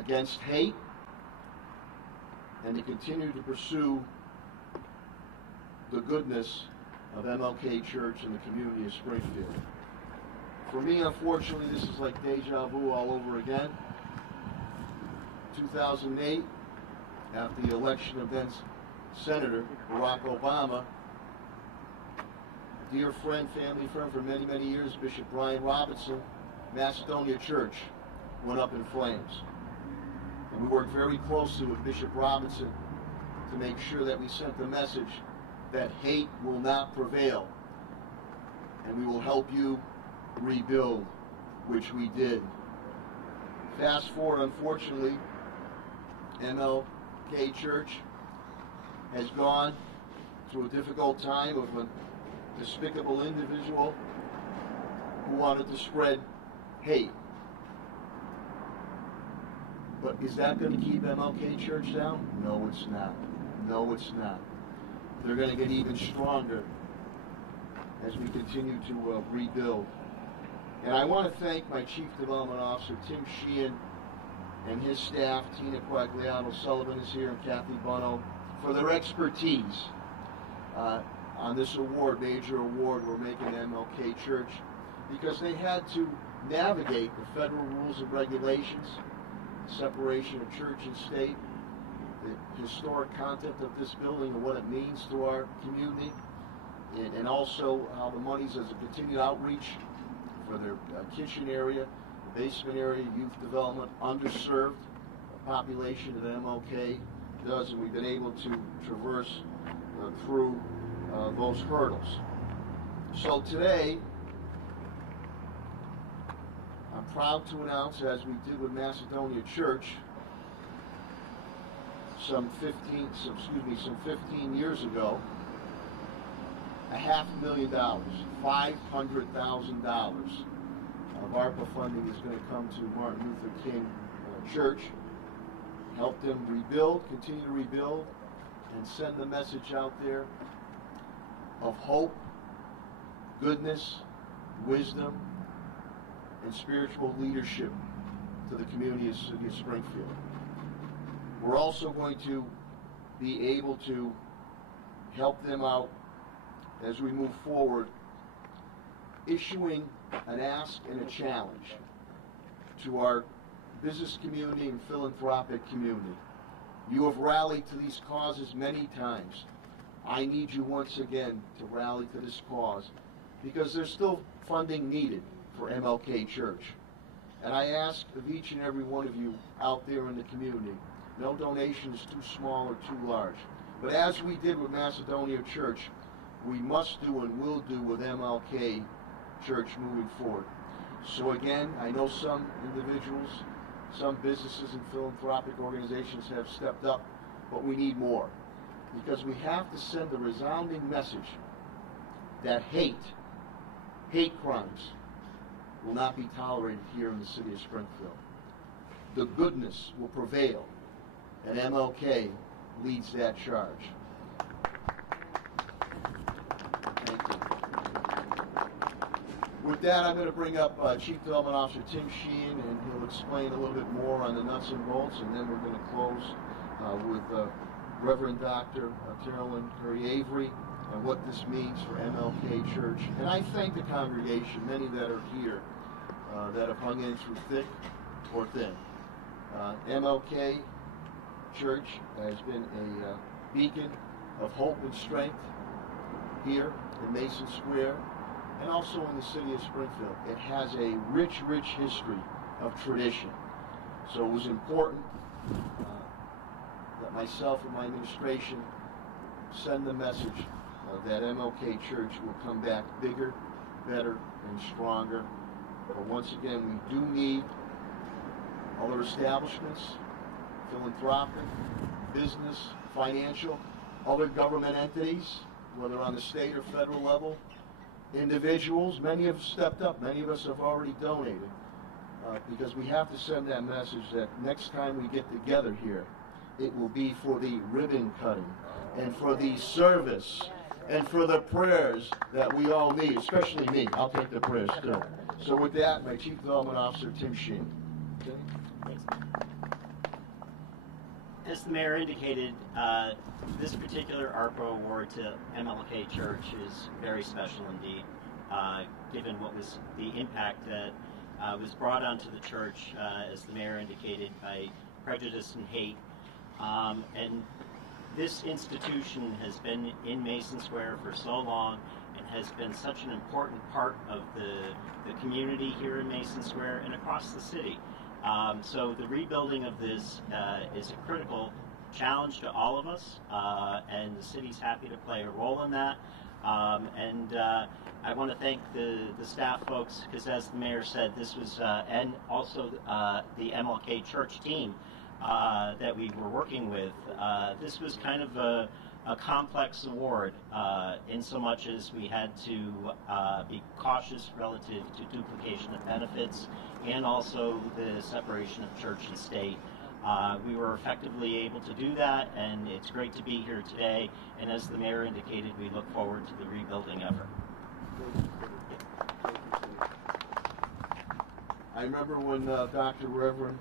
against hate and to continue to pursue the goodness of MLK Church and the community of Springfield. For me, unfortunately, this is like deja vu all over again. 2008, after the election of then Senator Barack Obama, a dear friend, family friend for many, many years, Bishop Brian Robinson, Macedonia Church went up in flames. And we worked very closely with Bishop Robinson to make sure that we sent the message that hate will not prevail, and we will help you rebuild, which we did. Fast forward, unfortunately, MLK Church has gone through a difficult time of a despicable individual who wanted to spread hate. But is that going to keep MLK Church down? No, it's not. No, it's not. They're going to get even stronger as we continue to rebuild. And I want to thank my Chief Development Officer, Tim Sheehan, and his staff, Tina Quagliano Sullivan is here, and Kathy Bono, for their expertise on this award, major award we're making MLK Church, because they had to navigate the federal rules and regulations, separation of church and state, the historic content of this building and what it means to our community, and also how the monies as a continued outreach for their kitchen area, the basement area, youth development, underserved population of MLK does, and we've been able to traverse through those hurdles. So today, I'm proud to announce, as we did with Macedonia Church some 15 years ago, $500,000, $500,000 of ARPA funding is going to come to Martin Luther King Church, help them rebuild, continue to rebuild, and send the message out there of hope, goodness, wisdom, and spiritual leadership to the community of City of Springfield. We're also going to be able to help them out as we move forward, issuing an ask and a challenge to our business community and philanthropic community. You have rallied to these causes many times. I need you once again to rally to this cause, because there's still funding needed for MLK Church. And I ask of each and every one of you out there in the community, no donation is too small or too large. But as we did with Macedonia Church, we must do and will do with MLK Church moving forward. So again, I know some individuals, some businesses and philanthropic organizations have stepped up, but we need more. Because we have to send a resounding message that hate crimes will not be tolerated here in the city of Springfield. The goodness will prevail, and MLK leads that charge. Thank you. With that, I'm going to bring up Chief Development Officer Tim Sheehan, and he'll explain a little bit more on the nuts and bolts, and then we're going to close with Reverend Dr. Carolyn Curry-Avery and what this means for MLK Church. And I thank the congregation, many that are here, that have hung in through thick or thin. MLK Church has been a beacon of hope and strength here in Mason Square and also in the city of Springfield. It has a rich, rich history of tradition. So it was important that myself and my administration send the message that MLK Church will come back bigger, better, and stronger. But once again, we do need other establishments, philanthropic, business, financial, other government entities, whether on the state or federal level, individuals. Many have stepped up. Many of us have already donated because we have to send that message that next time we get together here, it will be for the ribbon cutting and for the service and for the prayers that we all need, especially me. I'll take the prayers too. So with that, my Chief Development Officer, Tim Sheehan. Okay? Thanks. As the mayor indicated, this particular ARPA award to MLK Church is very special indeed, given what was the impact that was brought onto the church, as the mayor indicated, by prejudice and hate. And this institution has been in Mason Square for so long and has been such an important part of the community here in Mason Square and across the city. So the rebuilding of this is a critical challenge to all of us, and the city's happy to play a role in that. I want to thank the staff folks, because as the mayor said, this was, and also the MLK Church team that we were working with. This was kind of a complex award, in so much as we had to be cautious relative to duplication of benefits and also the separation of church and state. We were effectively able to do that, and it's great to be here today. And as the mayor indicated, we look forward to the rebuilding effort. I remember when Dr. Reverend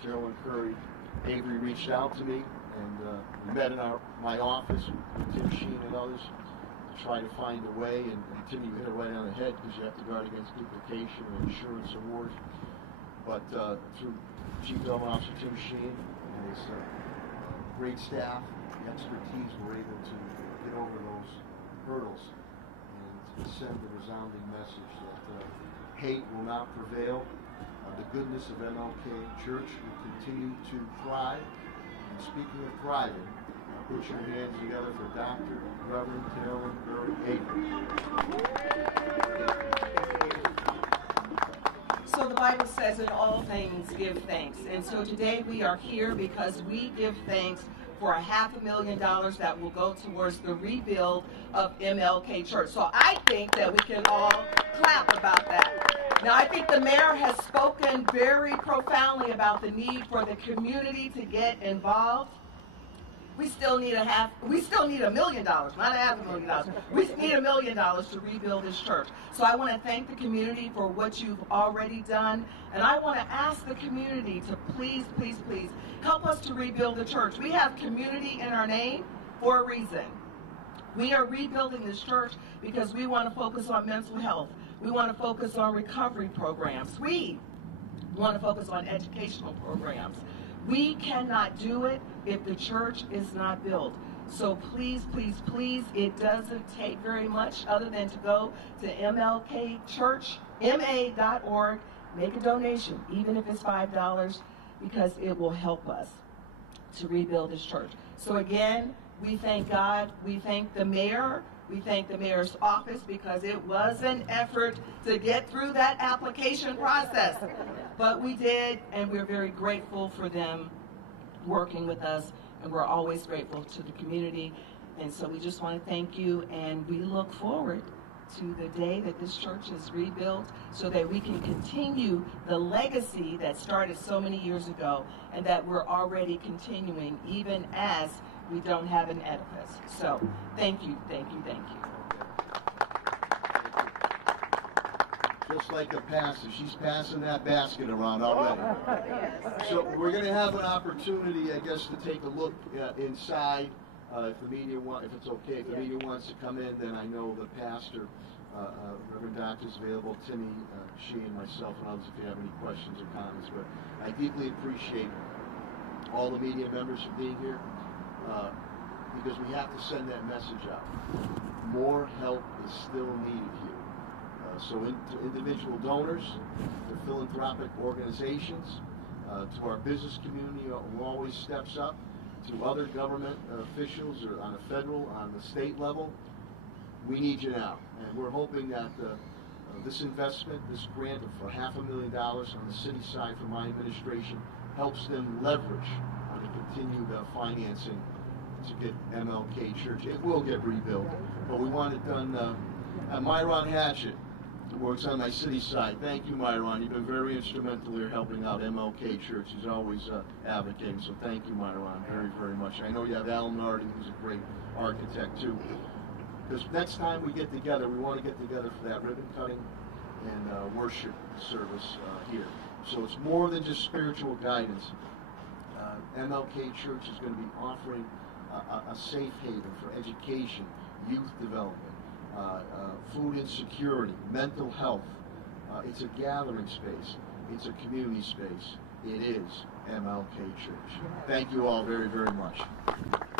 Geraldine Curry Avery reached out to me, and we met in my office with Tim Sheen and others to try to find a way, and Timmy, you hit it right on the head because you have to guard against duplication and insurance awards. But through Chief Development Officer Tim Sheen and his great staff, the expertise, were able to get over those hurdles and send the resounding message that hate will not prevail. The goodness of MLK Church will continue to thrive. And speaking of thriving, put your hands together for Dr. Reverend Carolyn Curry Avery. So the Bible says, in all things give thanks. And so today we are here because we give thanks for $500,000 that will go towards the rebuild of MLK Church. So I think that we can all clap about that. Now, I think the mayor has spoken very profoundly about the need for the community to get involved. We still need $1 million, not $500,000. We need $1 million to rebuild this church. So I want to thank the community for what you've already done. And I want to ask the community to please, please, please help us to rebuild the church. We have community in our name for a reason. We are rebuilding this church because we want to focus on mental health. We want to focus on recovery programs. We want to focus on educational programs. We cannot do it if the church is not built. So please, please, please, it doesn't take very much other than to go to MLKChurchMA.org, make a donation, even if it's $5, because it will help us to rebuild this church. So again, we thank God, we thank the mayor, we thank the mayor's office, because it was an effort to get through that application process. But we did, and we're very grateful for them working with us, and we're always grateful to the community. And so we just want to thank you, and we look forward to the day that this church is rebuilt so that we can continue the legacy that started so many years ago and that we're already continuing even as we don't have an edifice. So thank you, thank you, thank you. Just like a pastor, she's passing that basket around already. So we're going to have an opportunity, I guess, to take a look inside. If the media if it's okay, if the media wants to come in, then I know the pastor, Reverend Doctor, is available. Timmy, she, and myself, and others, if you have any questions or comments. But I deeply appreciate all the media members for being here, because we have to send that message out. More help is still needed here. So to individual donors, to philanthropic organizations, to our business community who always steps up, to other government officials or on a federal, on the state level, we need you now. And we're hoping that this investment, this grant of $500,000 on the city side from my administration, helps them leverage on the continued financing to get MLK Church. It will get rebuilt, but we want it done. Myron Hatchett, who works on my city side. Thank you, Myron. You've been very instrumental here helping out MLK Church. He's always advocating, so thank you, Myron, very, very much. I know you have Alan Nardi, who's a great architect, too. Because next time we get together, we want to get together for that ribbon cutting and worship service here. So it's more than just spiritual guidance. MLK Church is going to be offering a safe haven for education, youth development, food insecurity, mental health. It's a gathering space. It's a community space. It is MLK Church. Thank you all very, very much.